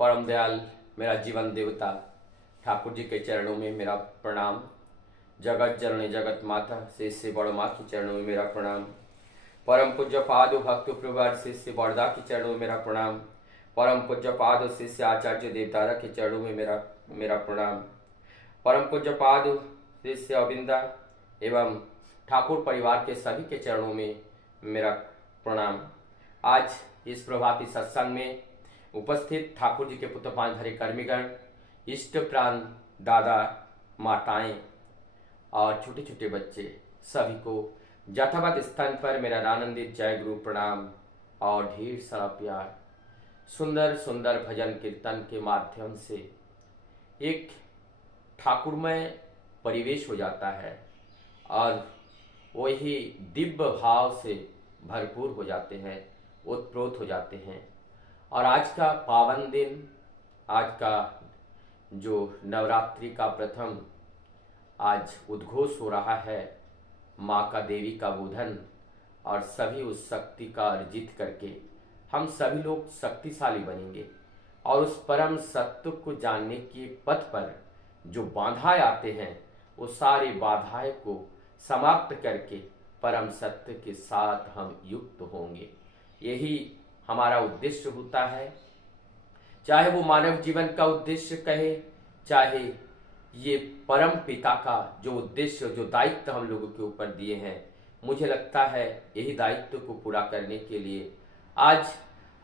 परम दयाल मेरा जीवन देवता ठाकुर जी के चरणों में मेरा प्रणाम। जगत जननी जगत माता से बड़ माँ के चरणों में मेरा प्रणाम। परम पूज्य पाद भक्त प्रवर शिष्य बड़दा के चरणों में मेरा प्रणाम। परम पूज्य पाद शिष्य आचार्य देवदादा के चरणों में मेरा प्रणाम। परम पूज्य पाद शिष्य अविंदा एवं ठाकुर परिवार के सभी के चरणों में मेरा प्रणाम। आज इस प्रभाती सत्संग में उपस्थित ठाकुर जी के पुत्र पांच धरे कर्मीगण, इष्ट प्राण दादा, माताएं और छोटे छोटे बच्चे सभी को यथावत स्थान पर मेरा आनंदित जय गुरु प्रणाम और ढेर सारा प्यार। सुंदर सुंदर भजन कीर्तन के माध्यम से एक ठाकुरमय परिवेश हो जाता है और वही दिव्य भाव से भरपूर हो जाते हैं, ओतप्रोत हो जाते हैं। और आज का पावन दिन, आज का जो नवरात्रि का प्रथम आज उद्घोष हो रहा है, माँ का देवी का बोधन और सभी उस शक्ति का अर्जित करके हम सभी लोग शक्तिशाली बनेंगे और उस परम सत्य को जानने के पथ पर जो बाधाएं आते हैं वो सारी बाधाएं को समाप्त करके परम सत्य के साथ हम युक्त होंगे। यही हमारा उद्देश्य होता है, चाहे वो मानव जीवन का उद्देश्य कहे, चाहे ये परम पिता का जो उद्देश्य, जो दायित्व हम लोगों के ऊपर दिए हैं। मुझे लगता है यही दायित्व को पूरा करने के लिए आज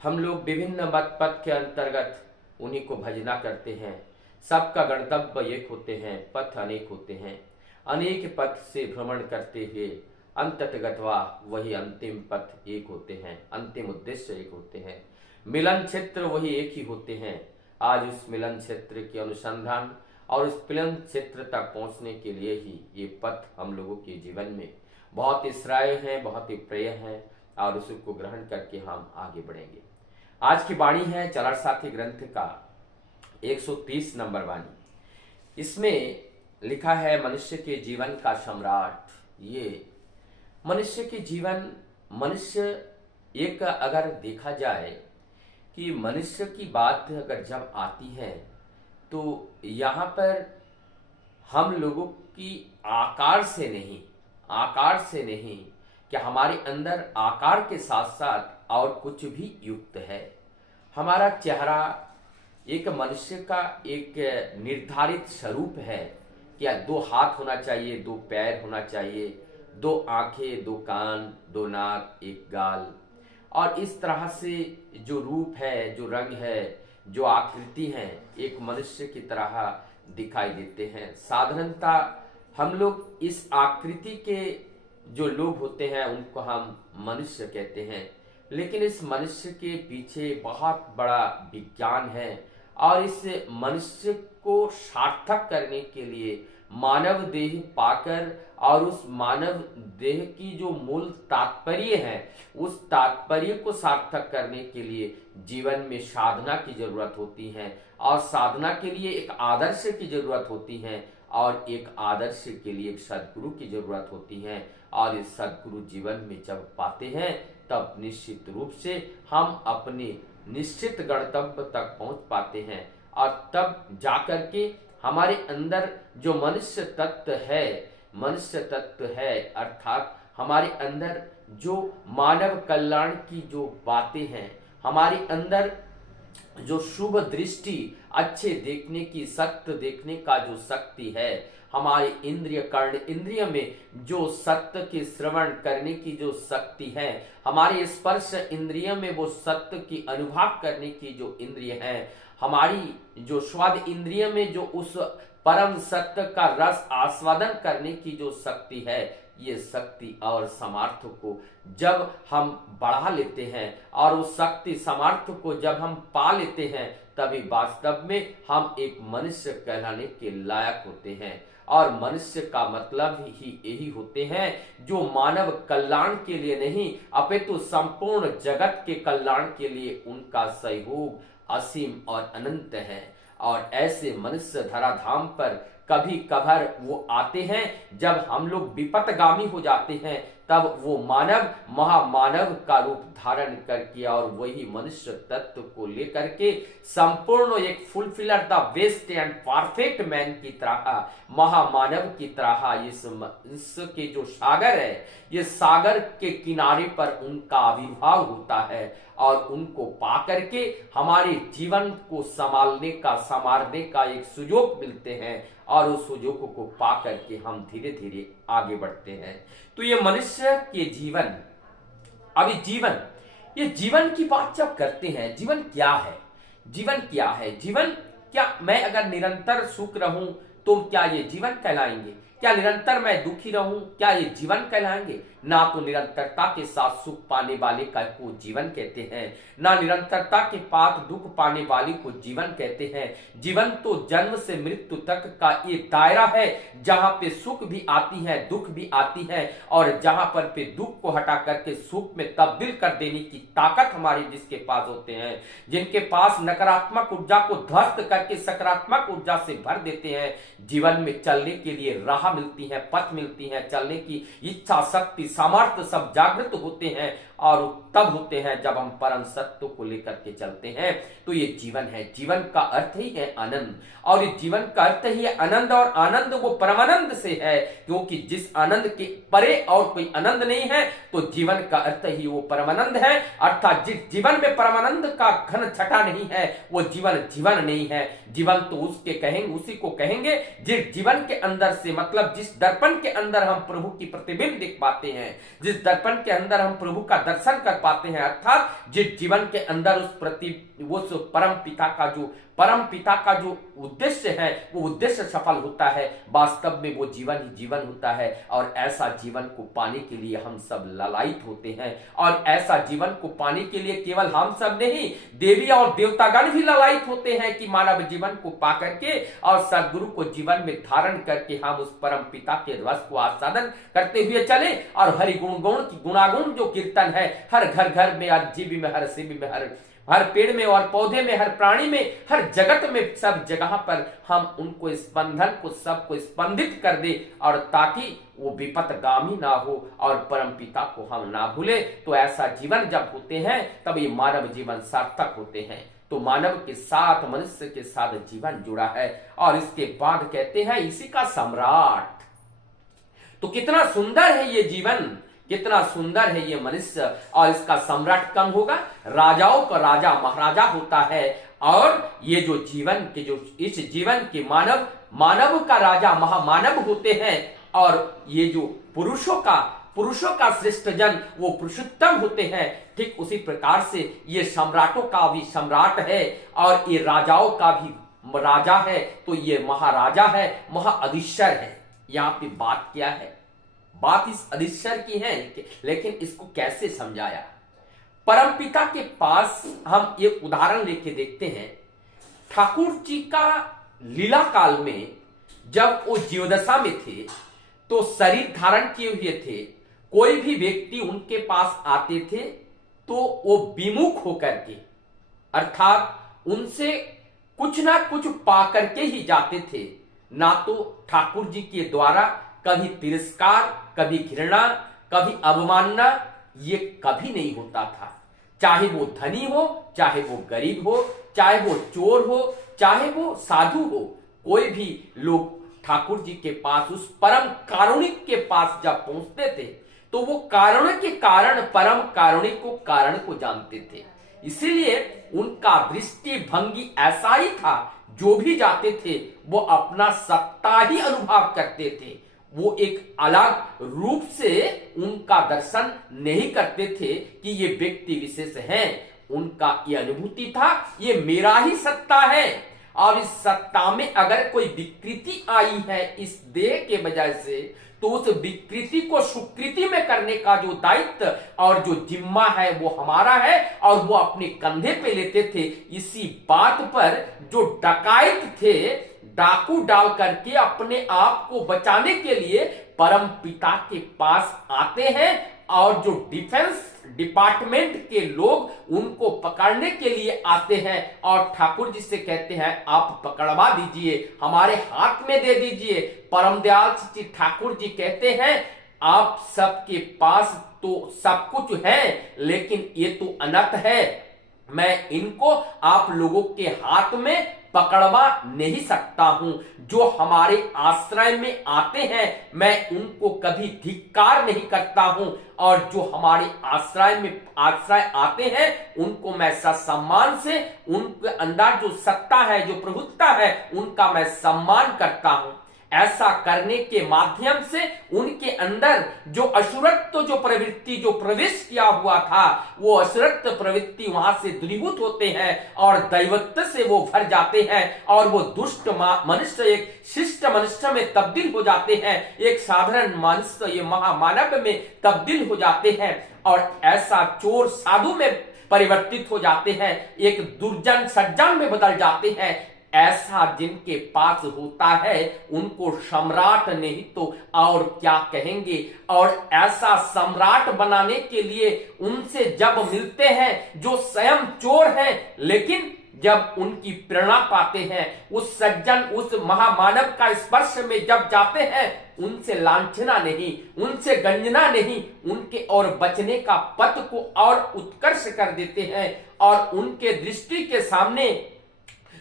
हम लोग विभिन्न मत पथ के अंतर्गत उन्हीं को भजना करते हैं। सबका गंतव्य एक होते हैं, पथ अनेक होते हैं। अनेक पथ से भ्रमण करते हुए अंततगतवा वही अंतिम पथ एक होते हैं, अंतिम उद्देश्य एक होते हैं, मिलन क्षेत्र वही एक ही होते हैं। आज उस मिलन क्षेत्र के अनुसंधान और उस मिलन क्षेत्र तक पहुंचने के लिए ही ये पथ हम लोगों के जीवन में बहुत ही श्रेय है, बहुत ही प्रिय है और उसको ग्रहण करके हम आगे बढ़ेंगे। आज की वाणी है चरर साथी ग्रंथ का 130 नंबर वाणी। इसमें लिखा है मनुष्य के जीवन का सम्राट। ये मनुष्य के जीवन, मनुष्य एक अगर देखा जाए कि मनुष्य की बात अगर जब आती है तो यहाँ पर हम लोगों की आकार से नहीं कि हमारे अंदर आकार के साथ साथ और कुछ भी युक्त है। हमारा चेहरा एक मनुष्य का एक निर्धारित स्वरूप है। क्या 2 हाथ होना चाहिए, 2 पैर होना चाहिए, 2 आंखें, 2 कान, 2 नाक, 1 गाल, और इस तरह से जो रूप है, जो रंग है, जो आकृति है, एक मनुष्य की तरह दिखाई देते हैं। साधारणता हम लोग इस आकृति के जो लोग होते हैं उनको हम मनुष्य कहते हैं, लेकिन इस मनुष्य के पीछे बहुत बड़ा विज्ञान है और इस मनुष्य को सार्थक करने के लिए मानव देह पाकर और उस मानव देह की जो मूल तात्पर्य है उस तात्पर्य को सार्थक करने के लिए जीवन में साधना की जरूरत होती है और साधना के लिए एक आदर्श की जरूरत होती है और एक आदर्श के लिए एक सद्गुरु की जरूरत होती है। और इस सद्गुरु जीवन में जब पाते हैं तब निश्चित रूप से हम अपने निश्चित गंतव्य तक पहुंच पाते हैं और तब जाकर के हमारे अंदर जो मनुष्य तत्व है अर्थात हमारे अंदर जो मानव कल्याण की जो बातें हैं, हमारे अंदर जो शुभ दृष्टि, अच्छे देखने की, सत्य देखने का जो शक्ति है, हमारे इंद्रिय कर्ण इंद्रिय में जो सत्य के श्रवण करने की जो शक्ति है, हमारे स्पर्श इंद्रिय में वो सत्य की अनुभव करने की जो इंद्रिय है, हमारी जो स्वाद इंद्रिय में जो उस परम सत्य का रस आस्वादन करने की जो शक्ति है, ये शक्ति और सामर्थ्य को जब हम बढ़ा लेते हैं और उस शक्ति सामर्थ्य को जब हम पा लेते हैं तभी वास्तव में हम एक मनुष्य कहलाने के लायक होते हैं। और मनुष्य का मतलब ही यही होते हैं जो मानव कल्याण के लिए नहीं अपितु संपूर्ण जगत के कल्याण के लिए उनका सहयोग असीम और अनंत है। और ऐसे मनुष्य धराधाम पर कभी कभार वो आते हैं जब हम लोग विपथगामी हो जाते हैं, तब वो मानव महामानव का रूप धारण करके और वही मनुष्य तत्व को लेकर के संपूर्ण एक fulfiller the best and perfect man की तरह, महामानव की तरह इस के जो सागर है, ये सागर के किनारे पर उनका आविर्भाव होता है और उनको पा करके हमारे जीवन को संवारने का एक सुयोग मिलते हैं और उस सुयोग को पा करके हम धीरे धीरे आगे बढ़ते हैं। तो ये मनुष्य के जीवन, अभी जीवन, ये जीवन की बात जब करते हैं, जीवन क्या है? जीवन क्या है? जीवन क्या, मैं अगर निरंतर सुख रहूं तो क्या ये जीवन कहलाएंगे? क्या निरंतर मैं दुखी रहूं, क्या ये जीवन कहलाएंगे? ना तो निरंतरता के साथ सुख पाने वाले का को जीवन कहते हैं, ना निरंतरता के पास दुख पाने वाले को जीवन कहते हैं। जीवन तो जन्म से मृत्यु तक का ये दायरा है, जहां पे सुख भी आती है, दुख भी आती है, और जहां पर पे दुख को हटा करके सुख में तब्दील कर देने की ताकत हमारी जिसके पास होते हैं, जिनके पास नकारात्मक ऊर्जा को ध्वस्त करके सकारात्मक ऊर्जा से भर देते हैं, जीवन में चलने के लिए राह मिलती है, पथ मिलती है, चलने की इच्छा शक्ति सामर्थ्य सब जागृत होते हैं और तब होते हैं जब हम परम सत्य को लेकर के चलते हैं। तो ये जीवन है, जीवन का अर्थ ही है आनंद, और ये जीवन का अर्थ ही है आनंद, और आनंद वो परमानंद से है, क्योंकि जिस आनंद के परे और कोई आनंद नहीं है, तो जीवन का अर्थ ही वो परमानंद है। अर्थात जिस जीवन में परमानंद का घन छटा नहीं है, वो जीवन जीवन नहीं है। जीवन तो उसके कहेंगे, उसी को कहेंगे जिस जीवन के अंदर से, मतलब जिस दर्पण के अंदर हम प्रभु की प्रतिबिंब देख पाते हैं, जिस दर्पण के अंदर हम प्रभु का दर्शन कर पाते हैं, अर्थात जिस जीवन के अंदर उस परम पिता का जो उद्देश्य है, वो उद्देश्य सफल होता है, वास्तव में वो जीवन ही जीवन होता है। और ऐसा जीवन को पाने के लिए हम सब लालायित होते हैं, और ऐसा जीवन को पाने के लिए केवल हम सब नहीं, देवी और देवतागण भी लालायित होते हैं कि मानव जीवन को पा करके और सदगुरु को जीवन में धारण करके हम उस परम पिता के रस को आस्वादन करते हुए चले। और हरि गुणागुण जो कीर्तन है, हर घर घर में, हर जीवी में, हर शिव में, हर पेड़ में और पौधे में, हर प्राणी में, हर जगत में, सब जगह पर हम उनको स्पंदन को सबको स्पंदित कर दे, और ताकि वो विपथगामी ना हो और परम पिता को हम ना भूले। तो ऐसा जीवन जब होते हैं तब ये मानव जीवन सार्थक होते हैं। तो मानव के साथ, मनुष्य के साथ जीवन जुड़ा है, और इसके बाद कहते हैं इसी का सम्राट। तो कितना सुंदर है ये जीवन, कितना सुंदर है ये मनुष्य, और इसका सम्राट कौन होगा? राजाओं का राजा महाराजा होता है। और ये जो जीवन के, जो इस जीवन के मानव का राजा महामानव होते हैं, और ये जो पुरुषों का श्रेष्ठ जन वो पुरुषोत्तम होते हैं। ठीक उसी प्रकार से ये सम्राटों का भी सम्राट है, और ये राजाओं का भी राजा है। तो ये महाराजा है, महाअधीश्वर है। यहाँ पे बात क्या है? बात इस अधीश्वर की है, लेकिन इसको कैसे समझाया? परमपिता के पास हम एक उदाहरण लेके देखते हैं। ठाकुर जी का लीला काल में जब वो जीवदशा में थे, तो शरीर धारण किए हुए थे, कोई भी व्यक्ति उनके पास आते थे तो वो विमुख होकर के, अर्थात उनसे कुछ ना कुछ पा करके ही जाते थे। ना तो ठाकुर जी के द्वारा कभी तिरस्कार, कभी घृणा, कभी अवमानना, ये कभी नहीं होता था। चाहे वो धनी हो, चाहे वो गरीब हो, चाहे वो चोर हो, चाहे वो साधु हो, कोई भी लोग ठाकुर जी के पास, उस परम कारुणिक के पास जब पहुंचते थे, तो वो कारण के कारण परम कारुणिक को कारण को जानते थे। इसीलिए उनका दृष्टि भंगी ऐसा ही था, जो भी जाते थे वो अपना सत्ता ही अनुभव करते थे। वो एक अलग रूप से उनका दर्शन नहीं करते थे कि ये व्यक्ति विशेष हैं। उनका ये अनुभूति था, ये मेरा ही सत्ता है। और इस सत्ता में अगर कोई विकृति आई है इस देह के वजह से, तो उस विकृति को सुकृति में करने का जो दायित्व और जो जिम्मा है वो हमारा है, और वो अपने कंधे पे लेते थे। इसी बात पर जो डकायत थे, डाकू डाल करके अपने आप को बचाने के लिए परम पिता के पास आते हैं, और जो डिफेंस डिपार्टमेंट के लोग उनको पकड़ने के लिए आते हैं और ठाकुर जी से कहते हैं आप पकड़वा दीजिए, हमारे हाथ में दे दीजिए। परमदयाल जी ठाकुर जी कहते हैं आप सबके पास तो सब कुछ है, लेकिन ये तो अनंत है, मैं इनको आप लोगों के हाथ में पकड़वा नहीं सकता हूं। जो हमारे आश्रय में आते हैं मैं उनको कभी धिक्कार नहीं करता हूं, और जो हमारे आश्रय आते हैं उनको मैं सम्मान से, उनके अंदर जो सत्ता है, जो प्रभुत्ता है, उनका मैं सम्मान करता हूं। ऐसा करने के माध्यम से उनके अंदर जो असुरत्व जो प्रवृत्ति जो प्रवेश किया हुआ था, वो असुरत्व प्रवृत्ति वहां से दूरीभूत होते हैं और दैवत्व से वो भर जाते हैं और वो दुष्ट मनुष्य एक शिष्ट मनुष्य में तब्दील हो जाते हैं, एक साधारण मनुष्य ये महामानव में तब्दील हो जाते हैं, और ऐसा चोर साधु में परिवर्तित हो जाते हैं, एक दुर्जन सज्जन में बदल जाते हैं। ऐसा जिनके पास होता है उनको सम्राट नहीं तो और क्या कहेंगे। और ऐसा सम्राट बनाने के लिए उनसे जब मिलते हैं जो स्वयं चोर हैं, लेकिन जब उनकी प्रेरणा पाते हैं, उस सज्जन उस महामानव का स्पर्श में जब जाते हैं, उनसे लांछना नहीं, उनसे गंजना नहीं, उनके और बचने का पथ को और उत्कर्ष कर देते हैं, और उनके दृष्टि के सामने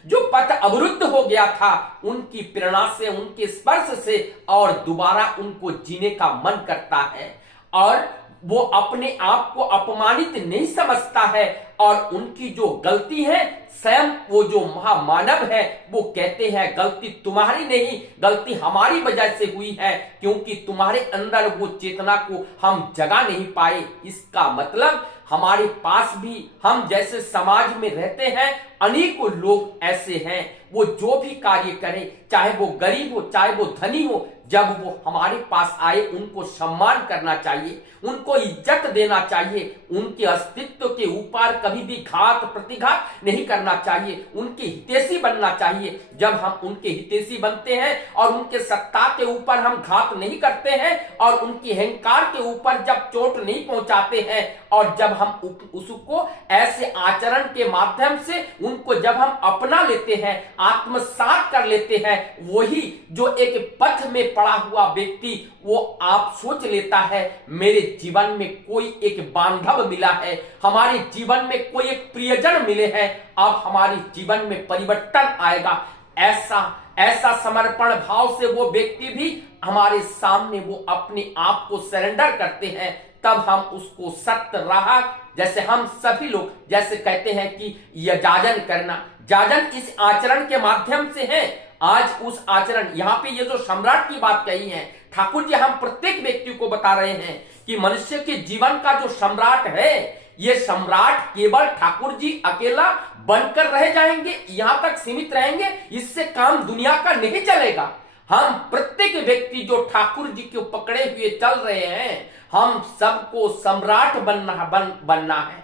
जो पथ अवरुद्ध हो गया था उनकी प्रेरणा से, उनके स्पर्श से और दोबारा उनको जीने का मन करता है, और वो अपने आप को अपमानित नहीं समझता है, और उनकी जो गलती है स्वयं वो जो महामानव है वो कहते हैं गलती तुम्हारी नहीं, गलती हमारी वजह से हुई है, क्योंकि तुम्हारे अंदर वो चेतना को हम जगा नहीं पाए। इसका मतलब हमारे पास भी हम जैसे समाज में रहते हैं अनेकों लोग ऐसे हैं, वो जो भी कार्य करें, चाहे वो गरीब हो चाहे वो धनी हो, जब वो हमारे पास आए उनको सम्मान करना चाहिए, उनको इज्जत देना चाहिए, उनके अस्तित्व के ऊपर कभी भी घात प्रतिघात नहीं करना चाहिए, उनके हितैषी बनना चाहिए। जब हम उनके हितैषी बनते हैं और उनके सत्ता के ऊपर हम घात नहीं करते हैं और उनके अहंकार के ऊपर जब चोट नहीं पहुंचाते हैं, और जब हम उसको ऐसे आचरण के माध्यम से उनको जब हम अपना लेते हैं, आत्मसात कर लेते हैं, वही जो एक पथ में पड़ा हुआ व्यक्ति वो आप सोच लेता है मेरे जीवन में कोई एक बांधव मिला है, हमारे जीवन में कोई एक प्रियजन मिले हैं, अब हमारे जीवन में परिवर्तन आएगा। ऐसा समर्पण भाव से वो व्यक्ति भी हमारे सामने वो अपने आप को सरेंडर करते हैं, तब हम उसको सत्य राह, जैसे हम सभी लोग जैसे कहते हैं कि यह जाजन करना, जाजन इस आचरण के माध्यम से है। आज उस आचरण, यहाँ पे ये जो सम्राट की बात कही है ठाकुर जी, हम प्रत्येक व्यक्ति को बता रहे हैं कि मनुष्य के जीवन का जो सम्राट है, ये सम्राट केवल ठाकुर जी अकेला बनकर रह जाएंगे, यहां तक सीमित रहेंगे, इससे काम दुनिया का नहीं चलेगा। हम प्रत्येक व्यक्ति जो ठाकुर जी को पकड़े हुए चल रहे हैं, हम सबको सम्राट बनना है।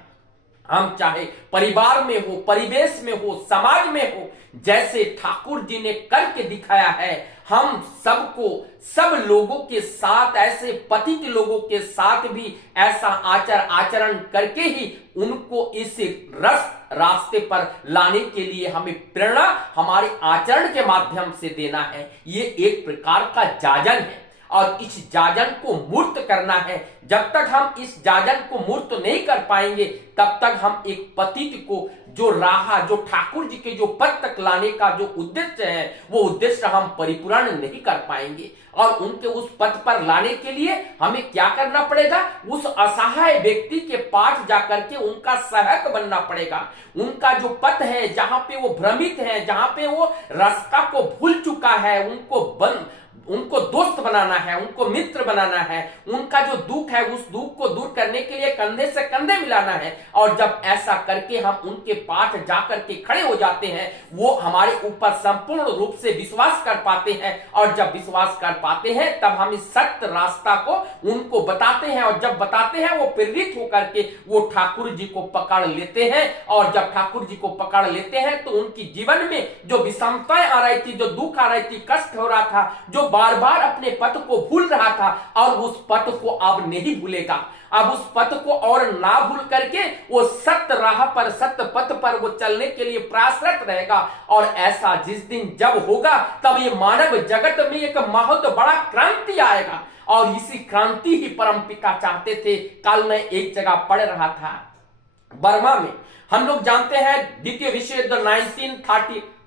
हम चाहे परिवार में हो, परिवेश में हो, समाज में हो, जैसे ठाकुर जी ने करके दिखाया है, हम सबको सब लोगों के साथ, ऐसे पतित लोगों के साथ भी ऐसा आचरण करके ही उनको इस रास्ते पर लाने के लिए हमें प्रेरणा हमारे आचरण के माध्यम से देना है। ये एक प्रकार का जाजन है, और इस जाजन को मूर्त करना है। जब तक हम इस जाजन को मूर्त नहीं कर पाएंगे, तब तक हम एक पतित को जो राह, जो ठाकुर जी के जो पद तक लाने का जो उद्देश्य है, वो उद्देश्य हम परिपूर्ण नहीं कर पाएंगे। और उनके उस पद पर लाने के लिए हमें क्या करना पड़ेगा? उस असहाय व्यक्ति के पास जाकर के उनका सहायक बनना पड़ेगा। उनका जो पथ है, जहां पे वो भ्रमित है, जहां पे वो रास्ता को भूल चुका है, उनको दोस्त बनाना है, उनको मित्र बनाना है, उनका जो दुख है उस दुख को दूर करने के लिए कंधे से कंधे मिलाना है। और जब ऐसा करके हम उनके पास जाकर के खड़े हो जाते हैं, वो हमारे ऊपर संपूर्ण रूप से विश्वास कर पाते हैं, और जब विश्वास कर पाते हैं तब हम इस सत्य रास्ता को उनको बताते हैं, और जब बताते हैं वो प्रेरित होकर के वो ठाकुर जी को पकड़ लेते हैं। और जब ठाकुर जी को पकड़ लेते हैं तो उनकी जीवन में जो विषमताएं आ रही थी, जो दुख आ रही थी, कष्ट हो रहा था, जो बार बार अपने पथ को भूल रहा था, और उस पथ को अब नहीं भूलेगा। अब उस पथ को और ना भूल करके वो सत्य राह पर, सत्य पथ पर वो चलने के लिए प्रयासरत रहेगा। और ऐसा जिस दिन जब होगा तब ये मानव जगत में एक बहुत बड़ा क्रांति आएगा। और इसी क्रांति ही परमपिता चाहते थे। कल मैं एक जगह पढ़ रहा था, बर्मा में हम लोग जानते हैं द्वितीय विश्व युद्ध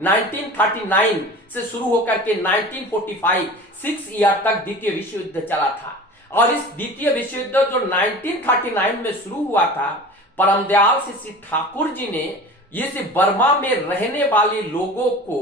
1939 से शुरू होकर के 1945 6 ईयर तक द्वितीय विश्व युद्ध चला था। और इस द्वितीय विश्व युद्ध जो 1939 में शुरू हुआ था, परमदयाल श्री ठाकुर जी ने इस बर्मा में रहने वाले लोगों को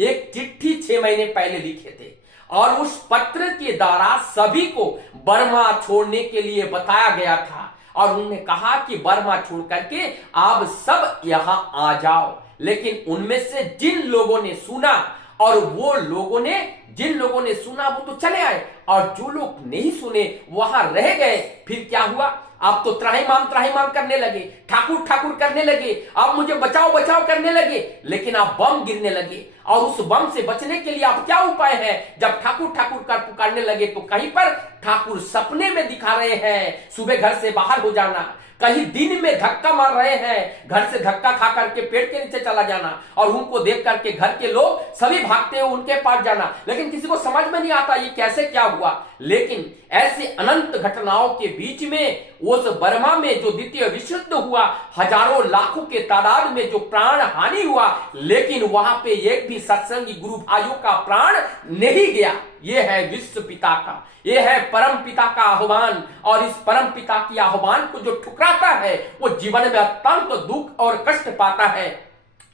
एक चिट्ठी 6 महीने पहले लिखे थे। और उस पत्र के द्वारा सभी को बर्मा छोड़ने के लिए बताया गया था। और उन्होंने कहा कि बर्मा छोड़ करके आप सब यहां आ जाओ। लेकिन उनमें से जिन लोगों ने सुना, और वो लोगों ने जिन लोगों ने सुना वो तो चले आए, और जो लोग नहीं सुने वहां रह गए। फिर क्या हुआ? आप तो त्राहिमाम करने लगे, ठाकुर ठाकुर करने लगे, आप मुझे बचाओ बचाओ करने लगे। लेकिन आप बम गिरने लगे। और उस बम से बचने के लिए आप क्या उपाय है? जब ठाकुर ठाकुर कर पुकारने लगे तो कहीं पर ठाकुर सपने में दिखा रहे हैं सुबह घर से बाहर हो जाना, कहीं दिन में धक्का मार रहे हैं, घर से धक्का खा करके पेड़ के नीचे चला जाना, और उनको देख करके घर के लोग सभी भागते हुए उनके पास जाना। लेकिन किसी को समझ में नहीं आता ये कैसे क्या हुआ। लेकिन ऐसे अनंत घटनाओं के बीच में उस बर्मा में जो द्वितीय विश्व युद्ध हुआ, हजारों लाखों के तादाद में जो प्राण हानि हुआ, लेकिन वहां पे एक भी सत्संगी गुरु भाइयों का प्राण नहीं गया। यह है विश्व पिता का, यह है परम पिता का आह्वान। और इस परम पिता की आह्वान को जो ठुकराता है वो जीवन में अत्यंत दुख और कष्ट पाता है।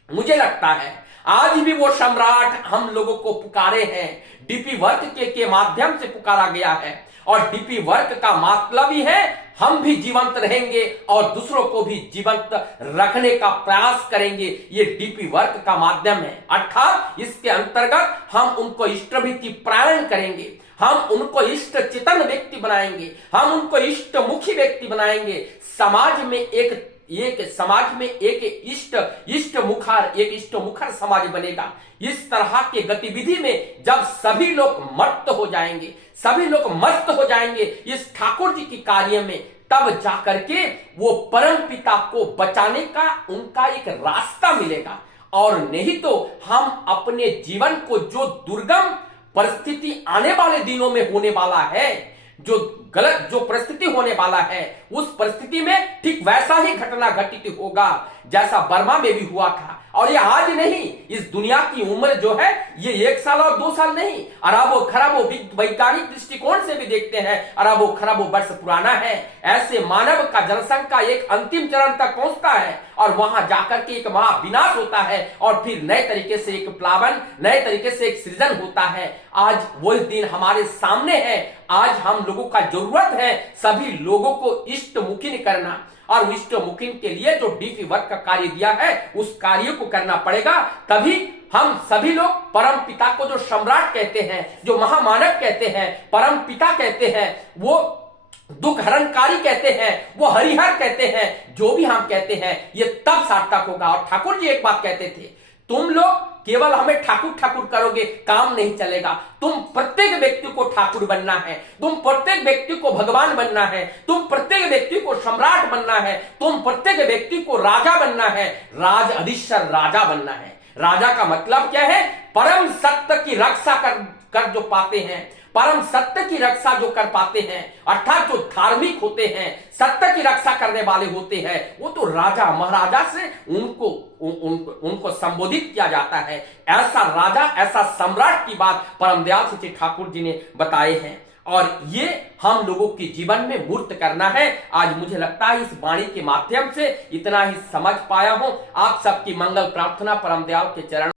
मुझे लगता है आज भी वो सम्राट हम लोगों को पुकारे हैं, डीपी वर्क के माध्यम से पुकारा गया है। और डीपी वर्क का मतलब ही है हम भी जीवंत रहेंगे और दूसरों को भी जीवंत रखने का प्रयास करेंगे। ये डीपी वर्क का माध्यम है। अर्थात इसके अंतर्गत हम उनको इष्टभीति प्रायण करेंगे, हम उनको इष्ट चितन व्यक्ति बनाएंगे, हम उनको इष्ट मुखी व्यक्ति बनाएंगे। समाज में एक इष्ट मुखर समाज बनेगा। इस तरह के गतिविधि में जब सभी लोग मस्त हो जाएंगे, सभी लोग मस्त हो जाएंगे इस ठाकुर जी के कार्य में, तब जाकर के वो परम पिता को बचाने का उनका एक रास्ता मिलेगा। और नहीं तो हम अपने जीवन को जो दुर्गम परिस्थिति आने वाले दिनों में होने वाला है, जो गलत जो परिस्थिति होने वाला है, उस परिस्थिति में ठीक वैसा ही घटना घटित होगा जैसा बर्मा में भी हुआ था। और ये आज नहीं, इस दुनिया की उम्र जो है ये 1 साल और 2 साल नहीं, अरबों खरबों वैज्ञानिक दृष्टिकोण से भी देखते हैं अरबों खरबों वर्ष पुराना है। ऐसे मानव का जनसंख्या एक अंतिम चरण तक पहुंचता है और वहां जाकर के एक महाविनाश होता है और फिर नए तरीके से एक प्लावन, नए तरीके से एक सृजन होता है। आज वही दिन हमारे सामने है। आज हम लोगों का जरूरत है सभी लोगों को इष्ट मुखी करना, और इष्ट मुखी के लिए जो डीपी वर्क का कार्य दिया है उस कार्य को करना पड़ेगा। तभी हम सभी लोग परम पिता को जो सम्राट कहते हैं, जो महामानव कहते हैं, परम पिता कहते हैं, वो दुख हरणकारी कहते हैं, वो हरिहर कहते हैं, जो भी हम कहते हैं ये तब सार्थक होगा। और ठाकुर जी एक बात कहते थे, तुम लोग केवल हमें ठाकुर ठाकुर करोगे काम नहीं चलेगा, तुम प्रत्येक व्यक्ति को ठाकुर बनना है, तुम प्रत्येक व्यक्ति को भगवान बनना है, तुम प्रत्येक व्यक्ति को सम्राट बनना है, तुम प्रत्येक व्यक्ति को राजा बनना है, राज अधिश्वर राजा बनना है। राजा का मतलब क्या है? परम सत्य की रक्षा कर जो पाते हैं, परम सत्य की रक्षा जो कर पाते हैं, अर्थात जो धार्मिक होते हैं, सत्य की रक्षा करने वाले होते हैं, वो तो राजा महाराजा से उनको संबोधित किया जाता है। ऐसा राजा, ऐसा सम्राट की बात परमदयाल श्री ठाकुर जी ने बताए हैं और ये हम लोगों के जीवन में मूर्त करना है। आज मुझे लगता है इस वाणी के माध्यम से इतना ही समझ पाया हूं। आप सबकी मंगल प्रार्थना परमदयाल के चरण